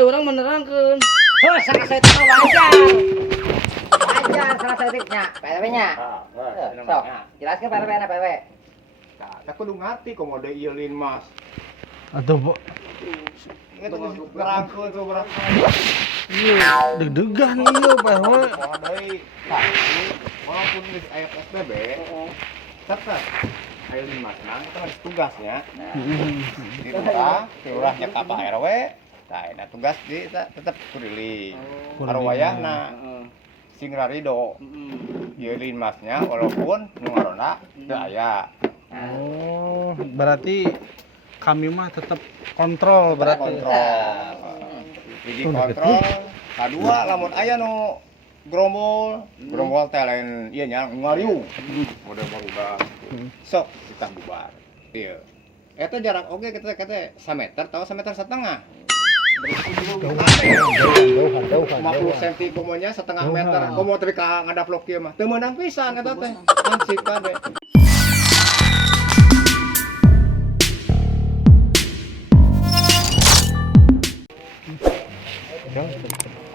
Orang menerangkan. Heh, sangat saya tahu wajar. Wajar sangat saya tiknya. PRW-nya. Sok, jelaskan PRW-nya PRW. Tak kudu ngerti komode ieu lin mas. Atuh, Bu. Itu nerangkeun seberapa. Iya, deg-degan ieu, Pak. Deui. Tah, walaupun geus aya PSBB, tetep aya lin mas nang itu harus tugasnya. Di lurahnya ka Pak RW. Tah, eta tugas di tetep kuriling. Karo wayahna. Sing rarido. Ieu lin masnya walaupun nu ngaranna teu aya. Oh, berarti kami mah tetap kontrol berarti. Jadi kontrol. Kadua lamun aya nu grombol teh lain ieu nya ngariung. Model berubah. Sok kita bubar. Ieu. Eta jarak oge kita 1 meter atau 1,5 meter. 50 cm komonya 1,5 meter. Komo teh ka ngadaplok kieu mah. Teu meunang pisan eta teh. Ansip kade.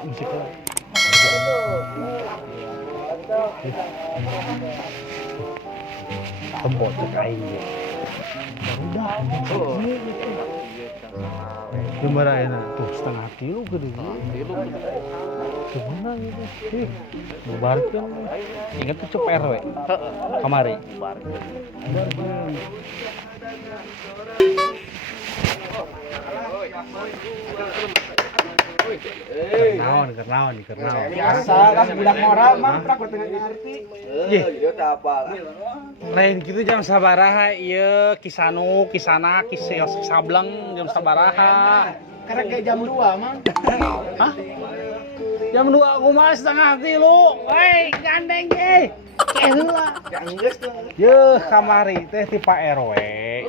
Musik lah. Tembok cek aing ge. Udah. Gimana enak tuh 2,5 kilo gede. Gimana gitu? Ih, bubarkeun. Ingat tuh cep RW. Kamari. Bubarkeun. Kernaon. Biasa kan budak ngora mah praktek teu ngarti. Ieu teh apa lah. Lain kitu jam sabaraha ieu kisanu, kisana, kisios sableng jam sabaraha. Karena kayak jam 2 mah. Hah? Jam 2 kumaha 2:30. Hei, gandeng ge. Ceh heula. Geus tuh. Yeuh, kamari teh ti Pak RW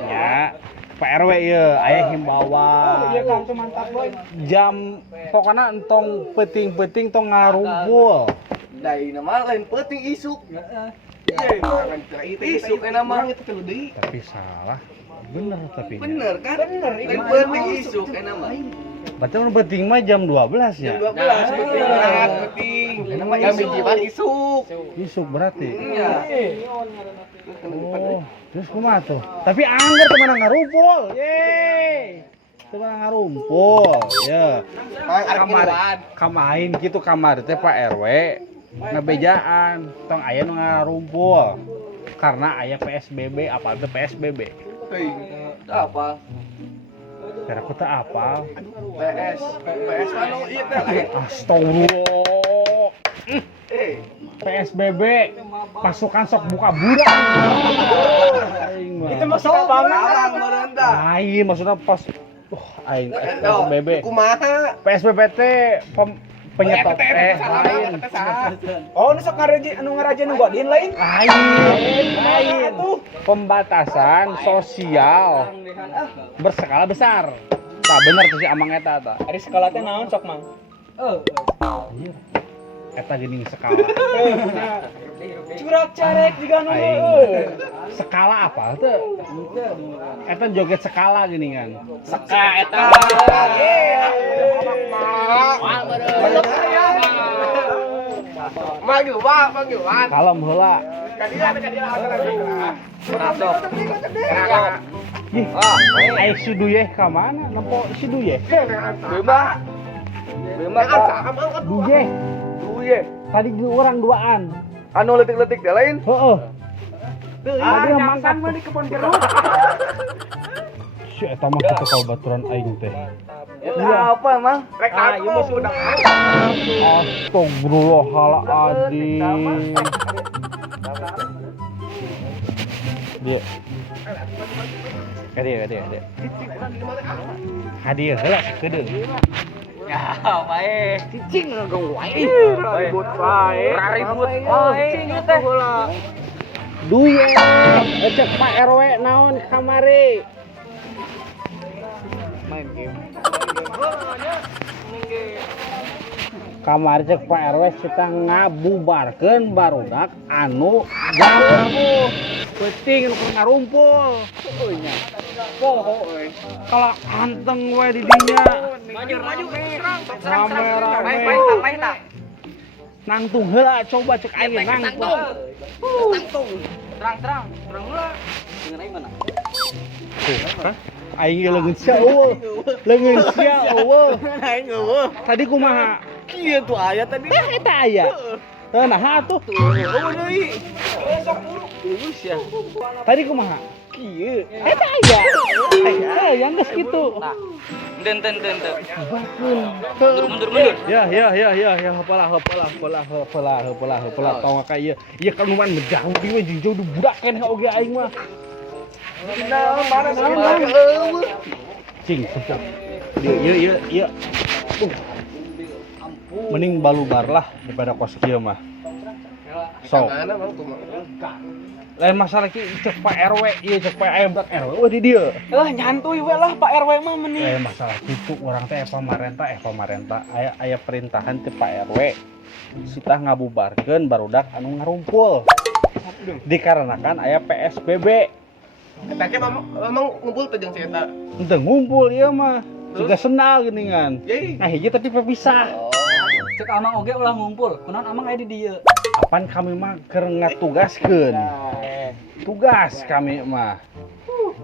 nya. Pak RW ieu aya himbauan. Iya kan tuh mantap boy. Jam pokona entong peuting-peuting tong ngarumpul. Daina mah lain penting isuk. Heeh. Iya, isuk enak mah itu teu deui. Tapi salah. Bener tapi. Bener kan? Bener. Lain penting isuk enak mah. Berarti mun peuting mah jam 12 ya. Jam 12 penting. Enak mah jam bijian isuk. Isuk berarti. Iya. Oh, terus kumaha tuh? Tapi anggar teu meunang ngarumpul. Yeay. Teu meunang ngarumpul. Ya. Kamain kitu kamar teh Pak RW ngabejaan tong aya nu ngarumpul. Karena aya PSBB, apa teh PSBB? Hei, apa? Kira aku teh apal. PS anu ieu teh. Astagfirullah. PSBB pasukan sok buka budak. Itu masalah banget merendah. Lain maksudnya pas aing PSBB. Kumaha? PSBB teh penyetop lain. Oh, nu sok ngaraji nu godin lain? Lain. Pembatasan sosial berskala besar. Tah bener tuh si Amang eta tah. Ari sekolah teh naon sok, Mang? Anjir. Eta geuning skala. Curak carek juga nu. Skala apa teh? Eta joget skala geuningan. Seka eta. Mangguan. Kalem heula. Masuk. Ih, ai si Duyeh ka mana? Nempo si Duyeh. Bema. Duyeh. Duye. Tadi urang duaan. Anu letik-letik teh lain. Heeh. Dia mangkat mah di kebon jeruk. Si eta mah kitu kabaturan aing teh. Iya apa emang? Rek aku mah sudah. Astagfirullahaladzim. Dia. Dia. Hadiah heula kedeung. Ya, bae. Cicing ngegong wae. Ribut bae. Cicing teh. Duye, cek Pak RW naon kamari. Main game. Kamari cek Pak RW kita ngabubarkeun barudak anu ganggu. Penting nu ngarumpul. Euy nya. Poho euy. Kalau anteng we di dinya. Rame. Nangtung heula coba cek aing nangtung. Terang lah. Dengan aing mana? Hah? Aing ge leungeun sia eueuh. Leungeun sia eueuh. Aing eueuh. Tadi kumaha? Kieu tuh aya tadi. Eta aya. Nah atuh. Eueuh deui. Tadi kumaha? Kieu. Eta aya. Yang geus kitu. Den. Mundur. Ya, heupala. Tong ka ieu. Ieu kan lumayan menjauh di we jeung jauh budak keneh oge aing mah. Cing, sedap. Iya. Mending balubar lah daripada kos kieu mah. So. Lain masalah ki cek Pak RW, ieu cek Pak ayam dak RW di dieu. Nyantuy we lah Pak RW mah meni. Lain masalah kitu urang teh pamarentah aya perintahan ti Pak RW. Sitah ngabubarkeun barudak anu ngarumpul. Dikarenakan aya PSBB. Eta ge memang ngumpul teh jeung si eta. Henteu ngumpul ieu mah. Siga senal geuningan. Nah hiji tapi pepisah. Cek amang oge ulah ngumpul. Kunaon amang aya di dieu? Kapan kami mah keur ngatugaskeun. Tugas kami mah.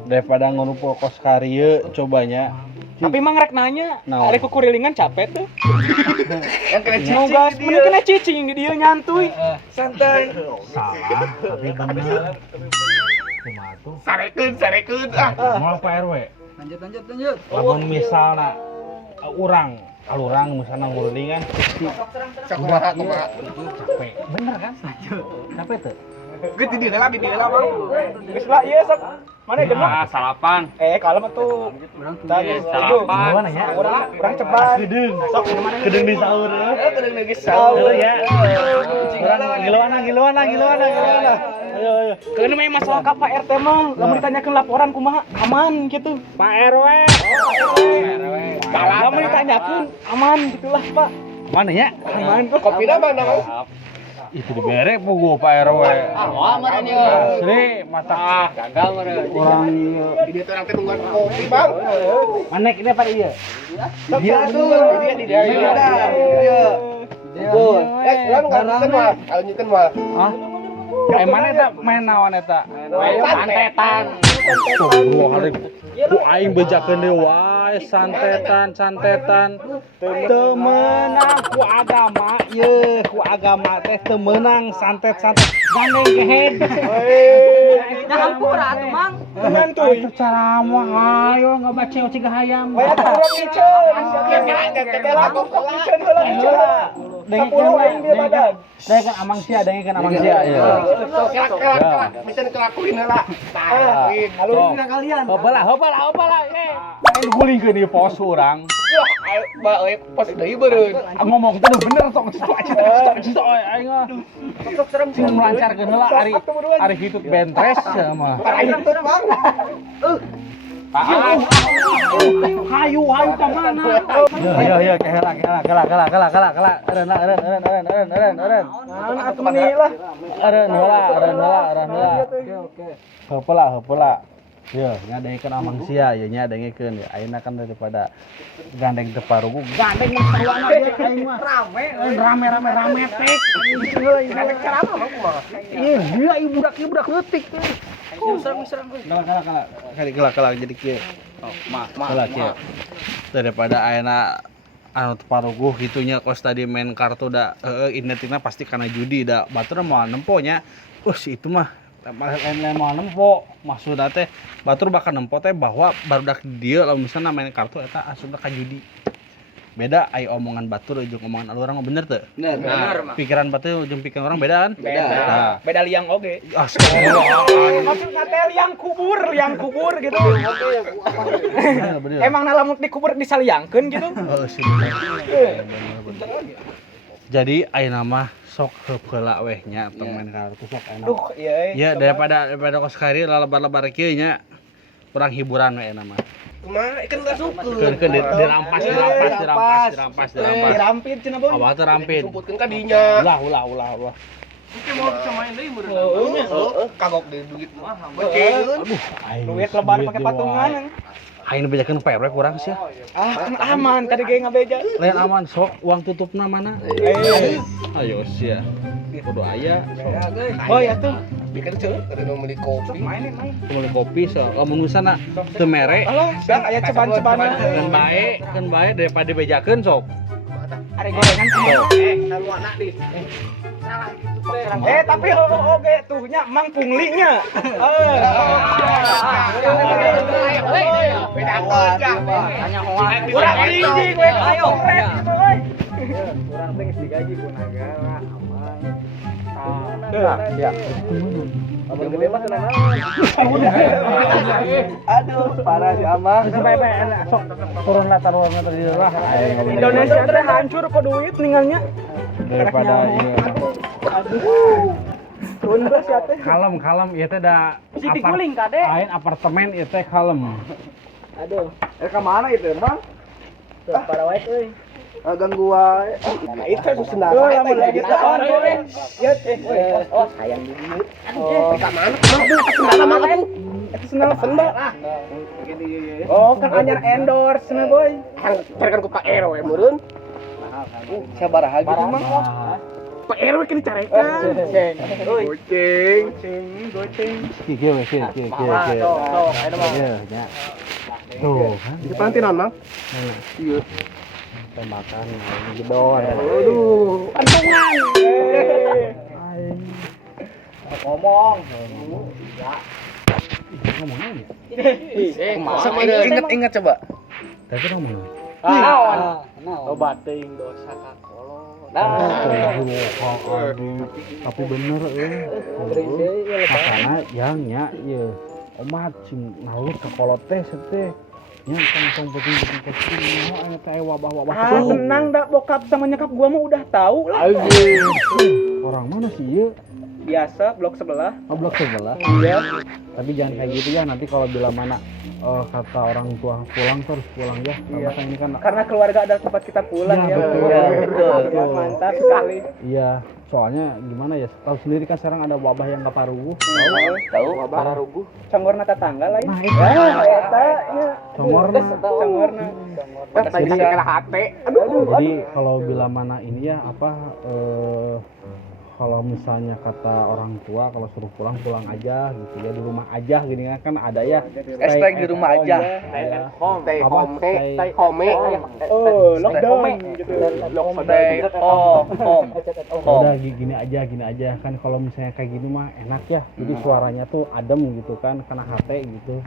Daripada ngumpul kos karieu cobanya. Tapi mang rek nanya, Naon? ari kukurilingan capek tuh. Yang kena Nugas meni kena cicing di dieu nyantuy. santai. Salah, tapi bener. Kumaha tuh? Sarekeun ah. Moal Pak RW. Lanjut. Lamun misalna urang misalna ngurulingan Sakumaha. capek. Bener kan? Capek tuh. Geus di dieu lah mah. Geus lah ieu sok. Mana gemuk? Salapan. Kalem atuh. Salapan. Gimana ya? Urang cepat. Sok Kedeng di sahur. Kedeng geus saur. Ya. Urang ngiluana. Ayo. Keun mah masalah ka Pak RT mah, lamun ditanyakeun laporan kumaha aman gitu. Pak RW. Lamun ditanyakeun aman gitulah Pak. Mana ya? Aman tuh. Kopina mana mau? Itu dibere pugu Pak RW. Wah, meureun ieu. Asli mata Gagal meureun. orang Di dieu teh urang teh nungguan kopi, Bang. manek ini apa iya? Dia tuh, di dia. Urang ngajikeun mah, alunjikeun mah. Hah? Mana eta main naon eta? Santetan. Tuh, dua kali. Ku aing bejakeun deui wae santetan. Teu meunang ku agama teh teu meunang santet. Gandeng ke head. Nyahampura atuh Mang. Ngantuy. Cara mah ayo ngabace cigah hayam. Aya teh urang ngiceun. Dengekeun amang sia. Iya. Misen kelakuin heula. Alun kalian. Hopala. Main gulingkeun di pos urang. Ba euy pas deui beureun. Ngomong teh bener sok cita aing mah. Sing melancarkeun heula ari hitut bentres mah. Hayu ka mana? Iya, kela. Eureun. Naon atuh meni lah. Eureun heula. Heupeula. Ya, ngadengkeun amang sia, ya nya dengkeun ya. Ayeuna kan daripada gandeng teu parugu, gandeng mah sawana ge aing mah. Rame tek. Nek cara apa mah kumaha? Iya, ieu budak leutik. Kala jadi kieu. Oh, maaf. Kala kieu. Daripada ayeuna anu teu paruguh gitunya kos tadi main kartu da identikna pasti kana judi da batur moal nempo nya. Si itu mah lain mau nempo maksudna teh batur bakal nempo teh bahwa barudak dieu lamun misalna main kartu eta asupna ka judi. Beda ai omongan batur jeung omongan urang mah bener teu? Bener, Mang. Pikiran batur jeung pikiran orang beda kan? Beda. Beda liang oge. Astagfirullah. Maksudna teh liang kubur gitu. Bener. Emang lamun dikubur disaliangkeun gitu. Heeh, sih bener. Jadi ayeuna mah sok heupeula weh nya tong main kartu sok enak. Duh, iya. Ya daripada kos kari lalabar-labar kieu nya kurang hiburan we enak mah. Kumaha ikan rasukeun. Keun dirampas. Dirampit cenah boy. Awal teh rampin. Sumputkeun ka dinya. Ulah. Oke mau bisa main deui meureun. Kagok deui duit mah. Bekeun. Aduh, Duit lebar pakai patungan. Aing bejakeun PR kurang sih. Kan aman tadi ge ngabeja. Lain aman sok uang tutupna mana? Ayo sia. Kudu aya. Oh ya tuh. Bikin cuy, kada beli kopi. Main. Kudu kopi sok. Lamun usana teu mere. Alah, sang aya ceban-cebanan. Kan bae daripada bejakeun sok. Are gorengan tapi oke tuh nya mang punglinya. Beda aja. Urang hiji gue ayo. Kurang teh geus digaji ku nagara aman. Ya. Abang gede mah tenang. Aduh, parah si Amah. Sok turunlah taruhna tadi lah. Indonesia teh hancur ku duit ninggalnya. Daripada ieu. Turun beus ya teh. Kalem ieu teh da Si diguling kade. lain apartemen ieu teh kalem. Aduh, ka mana itu emang? Tuh, para wae euy. Ganggu wae. Nah, itu susah. Tuh, lamun lagi tahun boleh. Ya, oh, sayang di dieu. Ka mana? Sendal mah atuh. Itu sendal senda. Oh, kan anyar endorse nih, boy. Carekan ku Pak RW meureun. Sabaraha gitu mah. Pak RW kini carekan. Goceng. Kieu we kieu. Sok, ayo mah. Iya, nya. Tuh, kan Di pantinan mah. kita makan gedor. Aduh, pantungan. Ngomong. Ngomongnya nih. Sama ingat coba. Tapi ngomong. Obat teuing dosa ka kolot. Tapi bener makana yang nya ieu omat cing nalut ka kolot teh teh nya tong penting kesini aya teh wabah-wabah Tenang dah, bokap sama nyokap gua mah udah tahu lah. orang mana sih ieu Biasa blok sebelah. blok sebelah Iya. tapi jangan kayak gitu ya nanti kalau bila mana kata orang tua pulang terus pulang ya karena kan ini kan Karena keluarga adalah tempat kita pulang Iya, ya. betul. Ya, mantap sekali. iya soalnya gimana ya tahu sendiri kan sekarang ada wabah yang gak paruh Tahu para rubuh. Congorna tetangga lain. nah itu Eta nya. congorna Congorna. jadi kalau bila mana ini ya apa kalau misalnya kata orang tua kalau suruh pulang aja gitu ya di rumah aja gini kan ada ya Hashtag di rumah aja. Stay home. Oh, lockdown gitu. Stay home. udah gini aja kan kalau misalnya kayak gini mah enak ya jadi suaranya tuh adem gitu kan kena HT gitu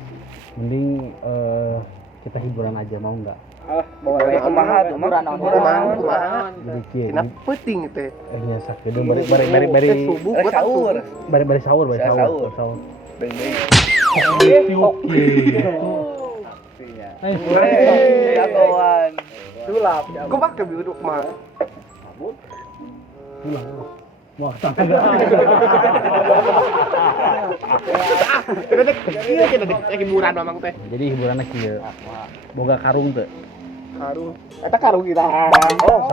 mending kita hiburan aja mau nggak Boleh. Kumaha tuh mah? Kumaha. jadi kieu Kenapa penting teh? nyasa gitu bari Subuh Rek sahur. bari sahur Jagoan. Sulap. Kok pakai biru mah? pulang mau Kita hiburan mamang teh. jadi hiburannya kieu boga karung teu Karung. Eta karung kita. oh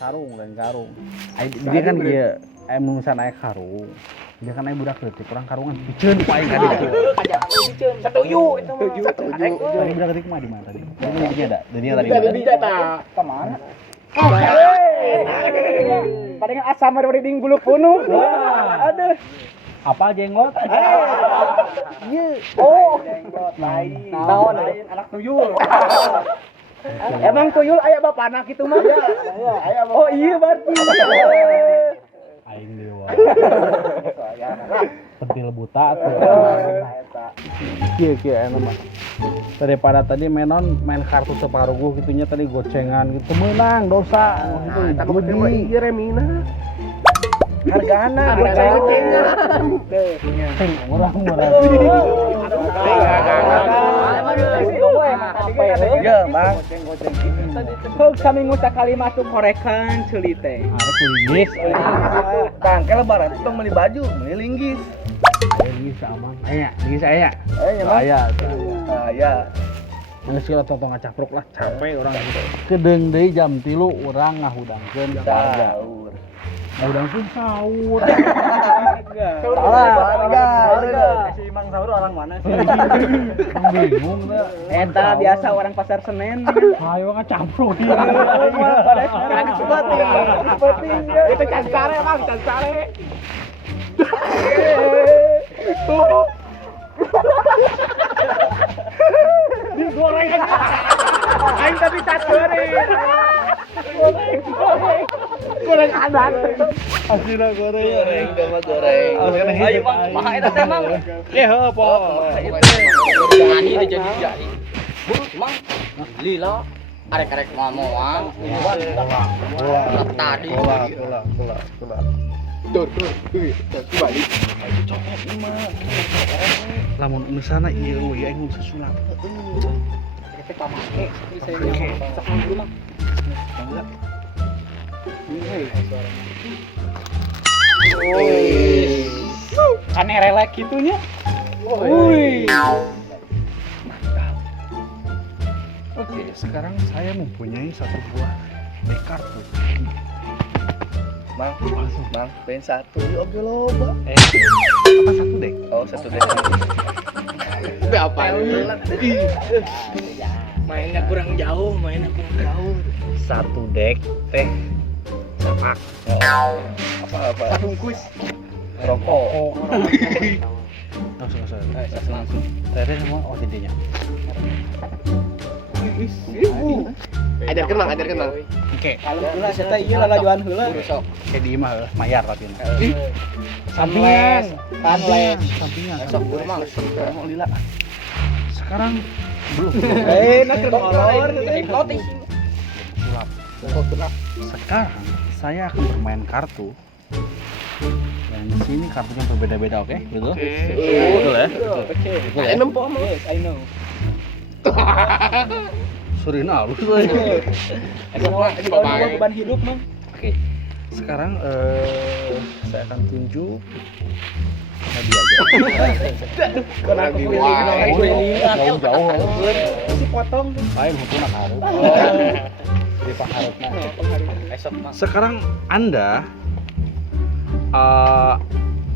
sarung dan karung dia kan dia munusan aya karung dia kan aya budak leutik kurang karungan piceun ku aing tadi Setuju itu. tadi budak leutik mah di mana tadi dia ada dia tadi Ke mana? Palingan asam dari ding bulu punung. Aduh. apa jenggot Oh, jenggot lain. Naon anak tuyul. Emang tuyul aya bapana kitu mah? Aya. Oh iya berarti. aing dewa pentil buta tuh kieu enak mah daripada tadi main kartu separuh gitunya tadi gocengan gitu menang dosa gitu judi Remina. Hargana gocengan. murah Ya, Bang. Heuh kami ngucap kalimat tuh korekan ceuli teh. ada kulinggis Kang, ke lebaran tong meuli baju, meuli linggis. linggis aman linggis aya Ya. Nges kira totong ngacapruk lah capek orang gitu kedeung deui jam 3 urang ngahudangkeun keluarga Udang pun sahur. Salah. Si Mang Sahur orang mana sih? Bingung dah. Eta biasa orang pasar Senen. Ayo kan campur dia. Itu cancare Bang, cancare. Digoreng aja. Aing tapi tak goreng. Goreng adan. Aslinya goreng. goreng. Ayo Mang, maha eta teh Mang. Heuh, Po. Jadi udah jadi. Mang, lila. Arek-arek ngomong. Tadi. Kula. Tur, balik. Lamun misalnya iya euy aing bisa sulap. Kita pamake bisa nyawa. Sok dulu Mang. Kan relek gitunya. Wih. Oke, sekarang saya mempunyai satu buah deck kartu. Bang, pengen satu. Oke loba. Apa satu deck? Oh, satu deh. Apa ini? Mainnya kurang jauh. Satu deck teh sepak. Apa? Bungkus. Rokok. Langsung. Tadi semua OTD-nya. Ajarkan Bang. Oke. Kalau heula saya teh ieu lalajuan heula. Kayak di imah mayar tapi. Sampingan. Kan les. Sampingan. Sok dulu Mang. Mau lila. Sekarang belum. Nak molor hipnotis. Sulap. Sekarang saya akan bermain kartu. Dan di sini kartunya berbeda-beda, oke? Betul? Betul ya? Betul ya? Yes, I know. Surina lu. Bawa beban hidup, Mang. Oke. Sekarang saya akan tunjuk tadi aja. Kenapa Jauh-jauh. si potong? Lain hukum harus. Jadi Pak Harutna. Sekarang Anda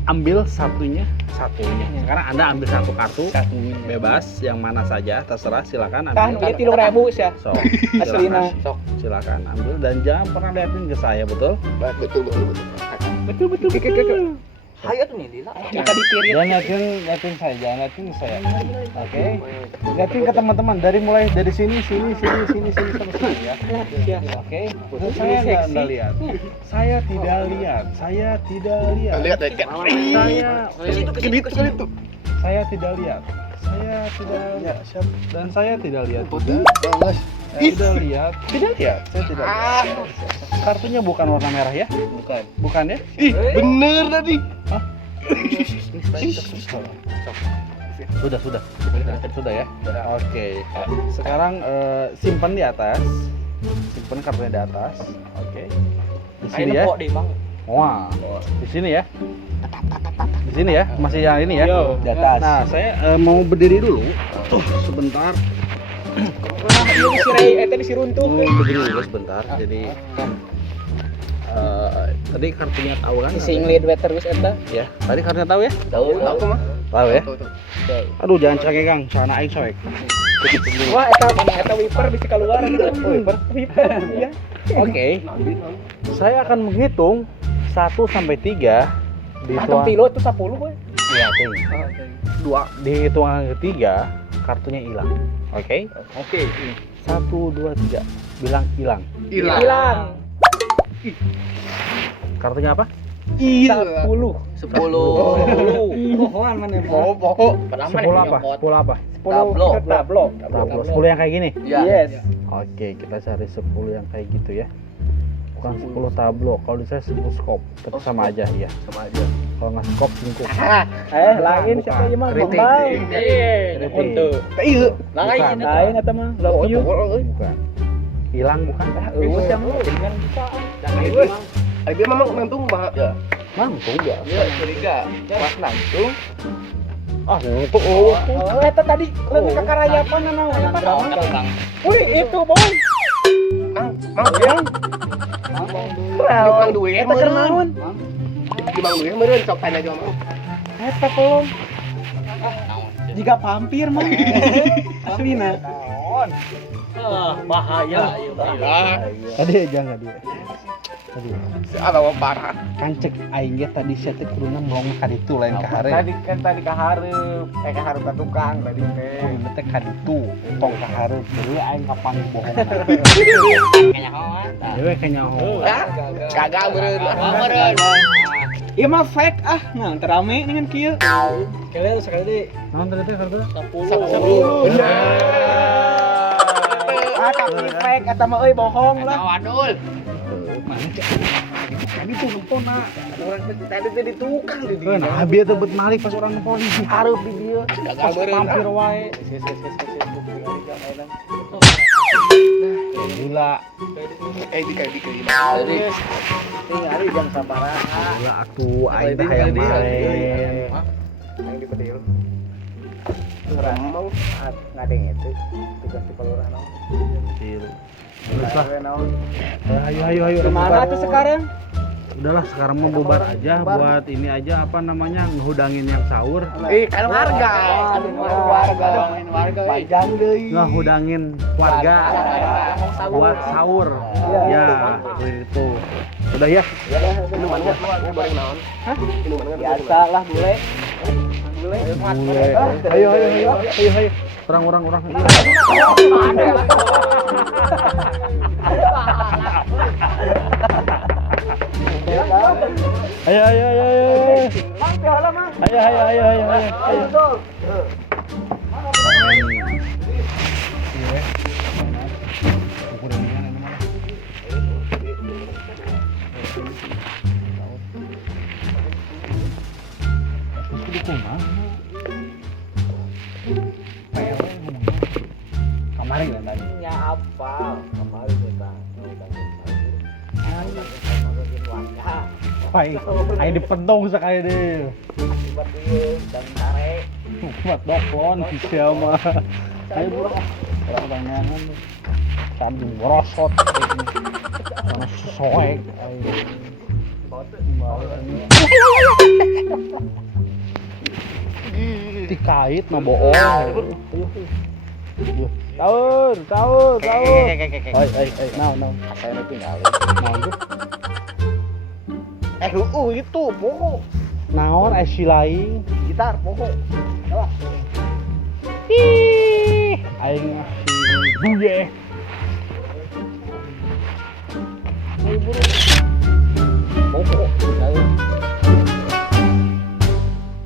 ambil satunya. Sekarang Anda ambil satu kartu bebas yang mana saja terserah, silakan Kan ambil. dia 3.000 sih. Sok, Aslina. silakan ambil dan jangan pernah liatin ke saya, betul? Betul. Hayo tuh nih lila. Kita ditirit. Jangan liatin saya. Oke. Liatin ke teman-teman dari mulai dari sini sampai sini ya. Oke. Saya nggak lihat. Saya tidak lihat. Lihat. Saya tidak lihat. Dan saya tidak lihat juga. Saya tidak lihat. Kartunya bukan warna merah ya? Bukan ya? Ih, bener tadi. Sudah ya. Oke. Sekarang simpan di atas. Simpan kartunya di atas. Oke. Di sini ya. Wah. Di sini ya. Di sini ya. Masih yang ini ya. Di atas. Nah, saya mau berdiri dulu. Sebentar. Nah, ieu si Rey eta si runtuh. Berdiri dulu sebentar. Jadi tadi kartunya tahu kan? Si lead wetter geus eta. Ya. Tadi kartunya tahu ya? Tahu mah. Tahu ya? Aduh, jangan cake Kang. Sana aing soek. Wah, eta wiper bisa keluar. Wiper. Iya. Oke. Saya akan menghitung 1 sampai 3 di Atom pilot tuh 10 boy. Iya, tuh. Di hitungan ketiga kartunya hilang. Oke? Oke. 1 2 3. Bilang hilang. Hilang. Kartunya apa? 10. Pohoan mana? Poho. 10 apa? 10 apa? 10 tablo. 10 yang kayak gini. Yes. Oke, kita cari 10 yang kayak gitu ya. Bukan 10 tablo. Kalau di saya 10 skop. Tapi sama aja ya. Sama aja. Kalau nggak skop singkup. Lain siapa ieu mah Kritik. Bang. Untuk. Bukan. Lain eta mah love you. Bukan. Hilang bukan? Eueuh jam lu dengan bisa. Dia memang nantung banget ya. Langsung ya. Dia curiga. Pas nantung. Ah, untuk oh. Eta tadi leuwih ka karayapan naon apa? Wih, itu boy. Mang ya. Mang duwe Eta keur naon? Di Mang duwe meureun sok tanya aja Mang. Eta tolong. Jika vampir mah. Aslina. Bahaya. Tadi jangan dia. Tadi. Si atawa parah. Kan cek aing ge tadi sia teh kuduna melong ka ditu lain ka hareup. Tadi ka hareup, ka hareup ka tukang tadi teh. Kudu teh ka ditu, tong ka hareup deui aing kapan bohong. Kayaknya kawan. Dewe kanyaho. Kagak meureun. Ieu mah fake ah, nah terame dengan kieu. Kalian sekali deh. Naon tadi teh harga? 10. Ah, tapi fake eta mah euy bohong lah. Wadul. Tadi tuh nempona. Urang tadi teh di tukang di Heuh, dieu. nah bieu teh beut malik pas urang nelpon di hareup di dieu. Kagak meureun. Mampir wae. Gila. Di. Jadi Tingali jam sabaraha. Gila atuh aing teh hayang main. Yang di pedil. Urang mau ngadeng itu tugas di pelurahan naon. Terus lah. Naon. Ayo. Kemana tuh sekarang? Udahlah sekarang mau bubar aja buat ini aja apa namanya ngehudangin yang sahur. Kan warga. Warga. Panjang deui. Ngehudangin warga buat sahur. Ya, itu. Udah ya. Minuman goreng naon? Biasa lah bule. Bule. Ayo. Orang. Ayo. Ayo. Kemarin kan tadi. Nya apa? Kemarin kita ngundangin warga. Ayo dipentong sekali deh. Buat dieu dan tarik. Buat doklon siapa? Ayo buruh. Pertanyaan tadi merosot karena soek. Dikait mah bohong. Taur. Naon. Saya tinggal. Naon tuh? Itu poho. Naon silai? Gitar poho. Ih, aing si Buye. Poho.